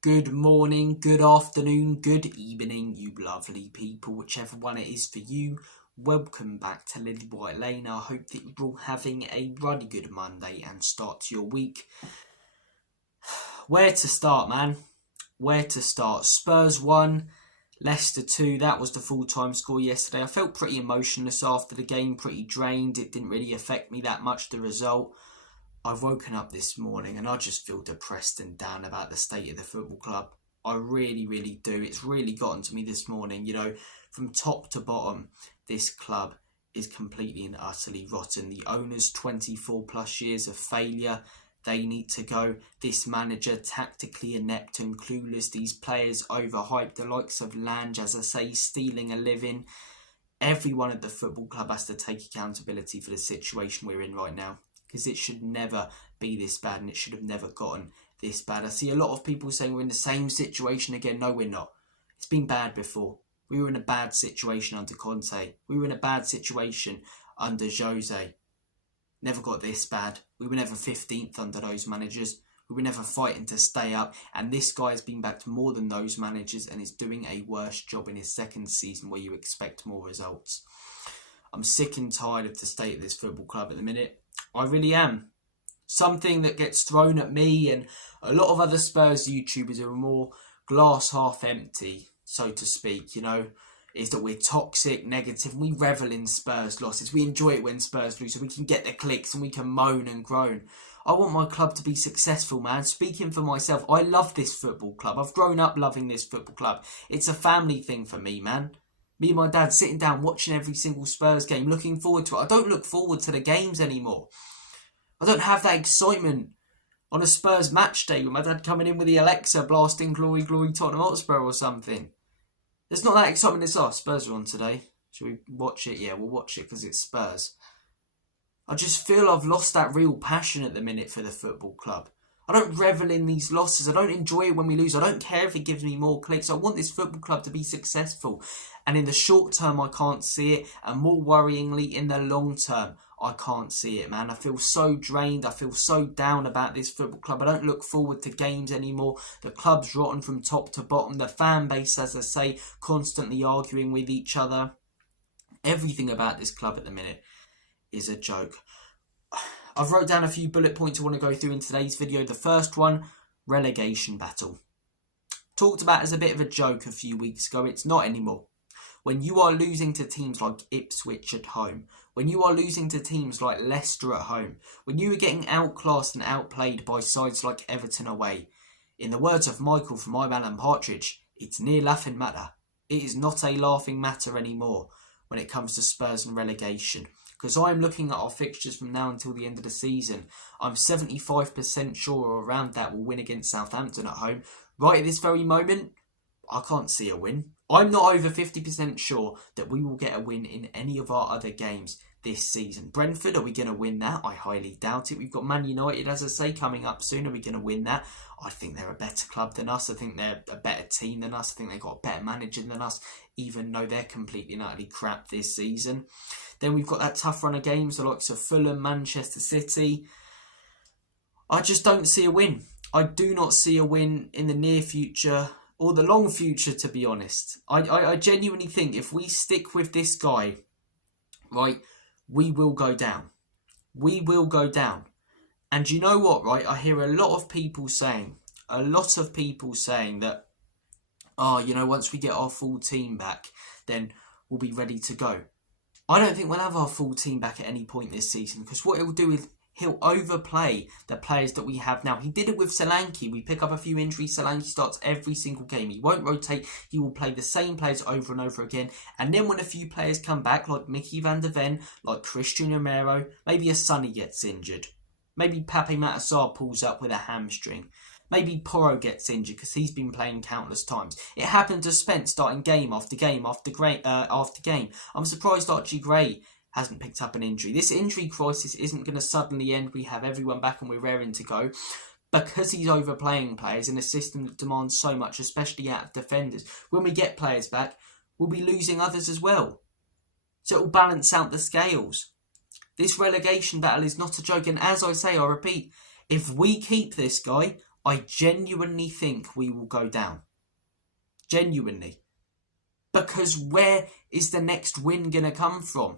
Good morning, good afternoon, good evening, you lovely people, whichever one it is for you. Welcome back to Lilywhite Lane. I hope that you're all having a really good Monday and start to your week. Where to start, man? Where to start? Spurs 1, Leicester 2. That was the full-time score yesterday. I felt pretty emotionless after the game, pretty drained. It didn't really affect me that much, the result. I've woken up this morning and I just feel depressed and down about the state of the football club. I really do. It's really gotten to me this morning. You know, from top to bottom, this club is completely and utterly rotten. The owners, 24 plus years of failure. They need to go. This manager, tactically inept and clueless. These players overhyped. The likes of Ange, as I say, stealing a living. Everyone at the football club has to take accountability for the situation we're in right now, because it should never be this bad and it should have never gotten this bad. I see a lot of people saying we're in the same situation again. No, we're not. It's been bad before. We were in a bad situation under Conte. We were in a bad situation under Jose. Never got this bad. We were never 15th under those managers. We were never fighting to stay up. And this guy has been backed more than those managers and is doing a worse job in his second season where you expect more results. I'm sick and tired of the state of this football club at the minute. I really am. Something that gets thrown at me and a lot of other Spurs YouTubers who are more glass half empty, so to speak, you know, is that we're toxic, negative, and we revel in Spurs losses. We enjoy it when Spurs lose so we can get the clicks and we can moan and groan. I want my club to be successful, man. Speaking for myself, I love this football club. I've grown up loving this football club. It's a family thing for me, man. Me and my dad sitting down watching every single Spurs game, looking forward to it. I don't look forward to the games anymore. I don't have that excitement on a Spurs match day with my dad coming in with the Alexa blasting Glory, Glory, Tottenham Hotspur or something. There's not that excitement. It's Spurs are on today. Should we watch it? Yeah, we'll watch it because it's Spurs. I just feel I've lost that real passion at the minute for the football club. I don't revel in these losses. I don't enjoy it when we lose. I don't care if it gives me more clicks. I want this football club to be successful. And in the short term, I can't see it. And more worryingly, in the long term, I can't see it, man. I feel so drained. I feel so down about this football club. I don't look forward to games anymore. The club's rotten from top to bottom. The fan base, as I say, constantly arguing with each other. Everything about this club at the minute is a joke. I've wrote down a few bullet points I want to go through in today's video. The first one, relegation battle. Talked about as a bit of a joke a few weeks ago. It's not anymore. When you are losing to teams like Ipswich at home, when you are losing to teams like Leicester at home, when you are getting outclassed and outplayed by sides like Everton away, in the words of Michael from My Man and Partridge, it's near laughing matter. It is not a laughing matter anymore when it comes to Spurs and relegation. Because I'm looking at our fixtures from now until the end of the season. I'm 75% sure or around that we'll win against Southampton at home. Right at this very moment, I can't see a win. I'm not over 50% sure that we will get a win in any of our other games this season. Brentford, are we going to win that? I highly doubt it. We've got Man United, as I say, coming up soon. Are we going to win that? I think they're a better club than us. I think they're a better team than us. I think they've got a better manager than us, even though they're completely and utterly crap this season. Then we've got that tough run of games, the likes of Fulham, Manchester City. I just don't see a win. I do not see a win in the near future or the long future, to be honest. I genuinely think if we stick with this guy, right, we will go down. We will go down. And you know what, right? I hear a lot of people saying that, you know, once we get our full team back, then we'll be ready to go. I don't think we'll have our full team back at any point this season, because what he'll do is he'll overplay the players that we have now. He did it with Solanke. We pick up a few injuries. Solanke starts every single game. He won't rotate. He will play the same players over and over again. And then when a few players come back, like Mickey van der Ven, like Christian Romero, maybe a Sonny gets injured. Maybe Pape Matar pulls up with a hamstring. Maybe Porro gets injured because he's been playing countless times. It happened to Spence starting game after game after game. I'm surprised Archie Gray hasn't picked up an injury. This injury crisis isn't going to suddenly end. We have everyone back and we're raring to go, because he's overplaying players in a system that demands so much, especially out of defenders. When we get players back, we'll be losing others as well. So it will balance out the scales. This relegation battle is not a joke. And as I say, I repeat, if we keep this guy, I genuinely think we will go down. Genuinely. Because where is the next win going to come from?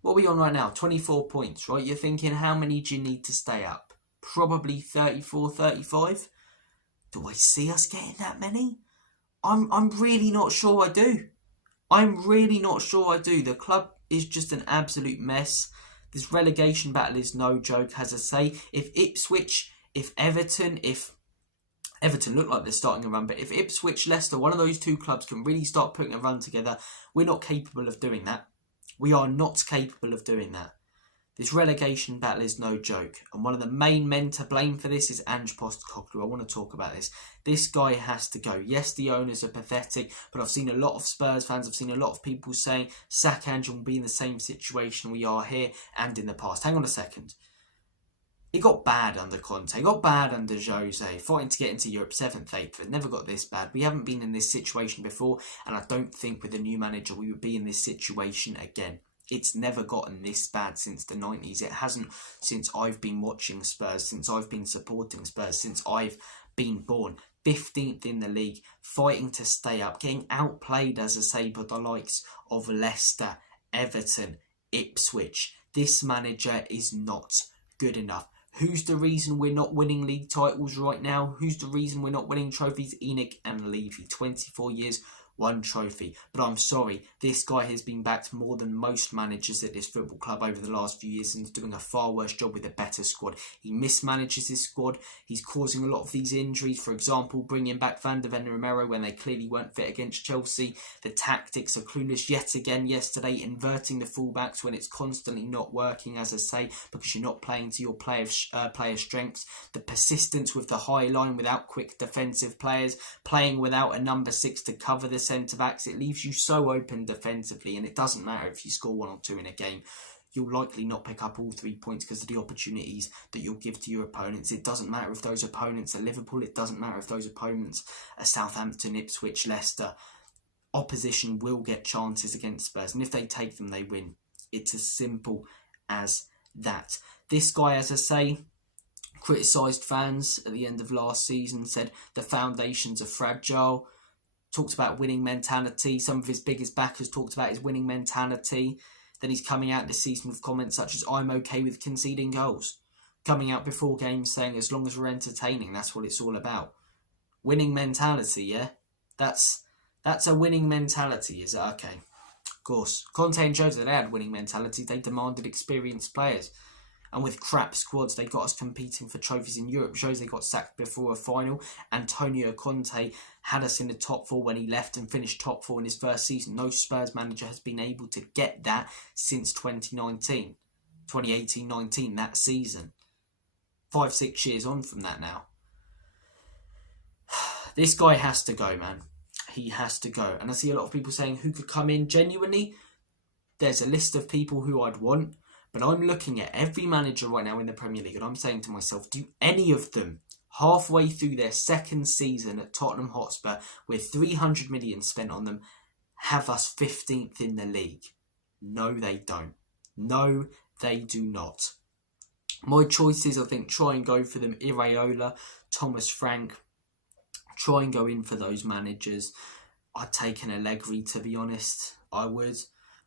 What are we on right now? 24 points, right? You're thinking, how many do you need to stay up? Probably 34, 35. Do I see us getting that many? I'm really not sure I do. I'm really not sure I do. The club is just an absolute mess. This relegation battle is no joke, as I say. If Ipswich, if Everton look like they're starting a run, but if Ipswich, Leicester, one of those two clubs can really start putting a run together, we're not capable of doing that. We are not capable of doing that. This relegation battle is no joke. And one of the main men to blame for this is Ange Postecoglou. I want to talk about this. This guy has to go. Yes, the owners are pathetic, but I've seen a lot of Spurs fans, I've seen a lot of people saying sack Ange and we'll be in the same situation we are here and in the past. Hang on a second. It got bad under Conte, it got bad under Jose, fighting to get into Europe 7th, 8th. It never got this bad. We haven't been in this situation before, and I don't think with the new manager we would be in this situation again. It's never gotten this bad since the 90s. It hasn't since I've been watching Spurs, since I've been supporting Spurs, since I've been born. 15th in the league, fighting to stay up, getting outplayed, as I say, by the likes of Leicester, Everton, Ipswich. This manager is not good enough. Who's the reason we're not winning league titles right now? Who's the reason we're not winning trophies? Enic And Levy, 24 years, 1 trophy. But I'm sorry, this guy has been backed more than most managers at this football club over the last few years and is doing a far worse job with a better squad. He mismanages his squad. He's causing a lot of these injuries. For example, bringing back Van der Ven and Romero when they clearly weren't fit against Chelsea. The tactics are clueless yet again yesterday, inverting the fullbacks when it's constantly not working, as I say, because you're not playing to your player strengths. The persistence with the high line without quick defensive players, playing without a number 6 to cover the centre-backs. It leaves you so open defensively, and it doesn't matter if you score 1 or 2 in a game. You'll likely not pick up all 3 points because of the opportunities that you'll give to your opponents. It doesn't matter if those opponents are Liverpool. It doesn't matter if those opponents are Southampton, Ipswich, Leicester. Opposition will get chances against Spurs, and if they take them, they win. It's as simple as that. This guy, as I say, criticised fans at the end of last season, said the foundations are fragile, talked about winning mentality. Some of his biggest backers talked about his winning mentality. Then he's coming out this season with comments such as, I'm okay with conceding goals. Coming out before games saying, as long as we're entertaining, that's what it's all about. Winning mentality, yeah? That's a winning mentality, is it? Okay. Of course. Conte and Jose, they had winning mentality. They demanded experienced players. And with crap squads, they got us competing for trophies in Europe. Jose got sacked before a final. Antonio Conte had us in the top 4 when he left and finished top 4 in his first season. No Spurs manager has been able to get that since 2019. 2018-19, that season. 5-6 years on from that now. This guy has to go, man. He has to go. And I see a lot of people saying who could come in. Genuinely, there's a list of people who I'd want. But I'm looking at every manager right now in the Premier League and I'm saying to myself, do any of them, halfway through their second season at Tottenham Hotspur, with 300 million spent on them, have us 15th in the league? No, they don't. No, they do not. My choices, I think, try and go for them. Iraola, Thomas Frank. Try and go in for those managers. I'd take an Allegri, to be honest. I would.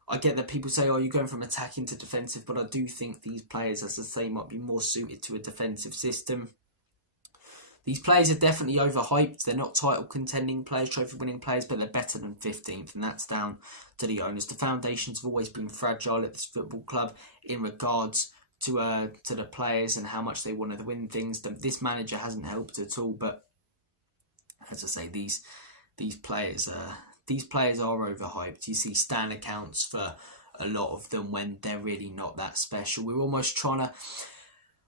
I get that people say, oh, you're going from attacking to defensive, but I do think these players, as I say, might be more suited to a defensive system. These players are definitely overhyped. They're not title contending players, trophy winning players, but they're better than 15th, and that's down to the owners. The foundations have always been fragile at this football club in regards to the players and how much they want to win things. This manager hasn't helped at all, but as I say, these players are overhyped. You see Stan accounts for a lot of them when they're really not that special. We're almost trying to...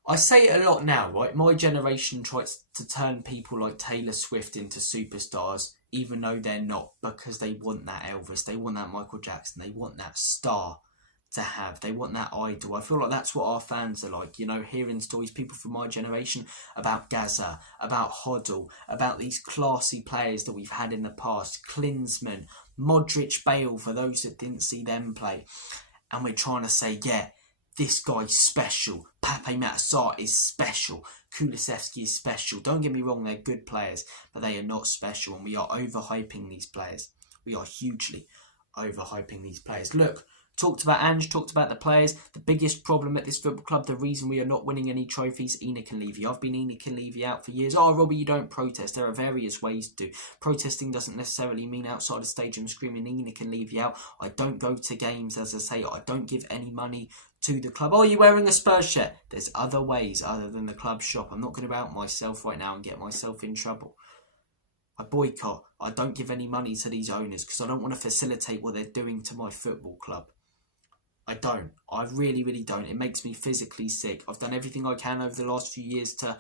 I say it a lot now, right? My generation tries to turn people like Taylor Swift into superstars, even though they're not, because they want that Elvis, they want that Michael Jackson, they want that star to have. They want that idol. I feel like that's what our fans are like, you know, hearing stories, people from my generation, about Gaza, about Hoddle, about these classy players that we've had in the past, Klinsmann, Modric, Bale, for those that didn't see them play. And we're trying to say, yeah, this guy's special. Pape Matar Sarr is special. Kulusevski is special. Don't get me wrong, they're good players, but they are not special, and we are overhyping these players. We are hugely overhyping these players. Look, talked about Ange, talked about the players. The biggest problem at this football club, the reason we are not winning any trophies, Enic And Levy. I've been Enic And Levy out for years. Oh, Robbie, you don't protest. There are various ways to do. Protesting doesn't necessarily mean outside the stadium screaming Enic And Levy out. I don't go to games, as I say. I don't give any money to the club. Oh, you're wearing a Spurs shirt. There's other ways other than the club shop. I'm not going to out myself right now and get myself in trouble. I boycott. I don't give any money to these owners because I don't want to facilitate what they're doing to my football club. I don't. I really, really don't. It makes me physically sick. I've done everything I can over the last few years to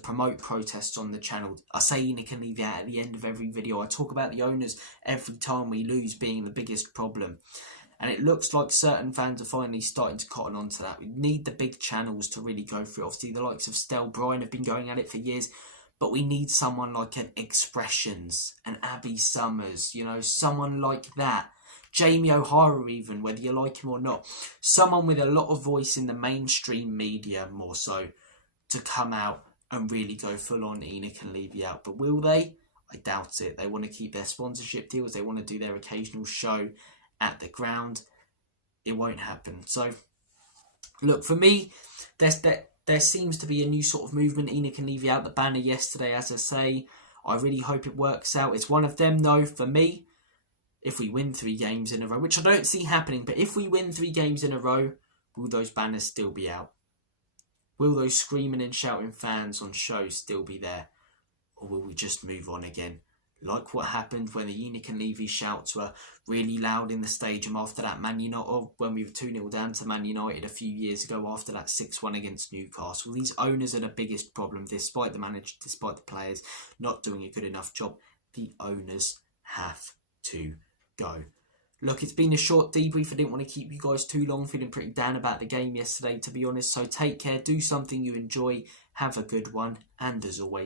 promote protests on the channel. I say Enic And Levy Out at the end of every video. I talk about the owners every time we lose being the biggest problem. And it looks like certain fans are finally starting to cotton onto that. We need the big channels to really go through it. Obviously, the likes of Stel Bryan have been going at it for years. But we need someone like an Expressions, an Abby Summers, you know, someone like that. Jamie O'Hara even, whether you like him or not. Someone with a lot of voice in the mainstream media, more so, to come out and really go full on Enic And Levy Out. But will they? I doubt it. They want to keep their sponsorship deals. They want to do their occasional show at the ground. It won't happen. So, look, for me, there seems to be a new sort of movement. Enic And Levy Out, the banner yesterday, as I say. I really hope it works out. It's one of them, though, for me. If we win 3 games in a row, which I don't see happening, but if we win 3 games in a row, will those banners still be out? Will those screaming and shouting fans on shows still be there? Or will we just move on again? Like what happened when the Enic And Levy shouts were really loud in the stadium after that Man United, or when we were 2-0 down to Man United a few years ago after that 6-1 against Newcastle. These owners are the biggest problem, despite the manager, despite the players not doing a good enough job. The owners have to go. Look, it's been a short debrief. I didn't want to keep you guys too long, feeling pretty down about the game yesterday, to be honest. So take care, do something you enjoy, have a good one, and as always,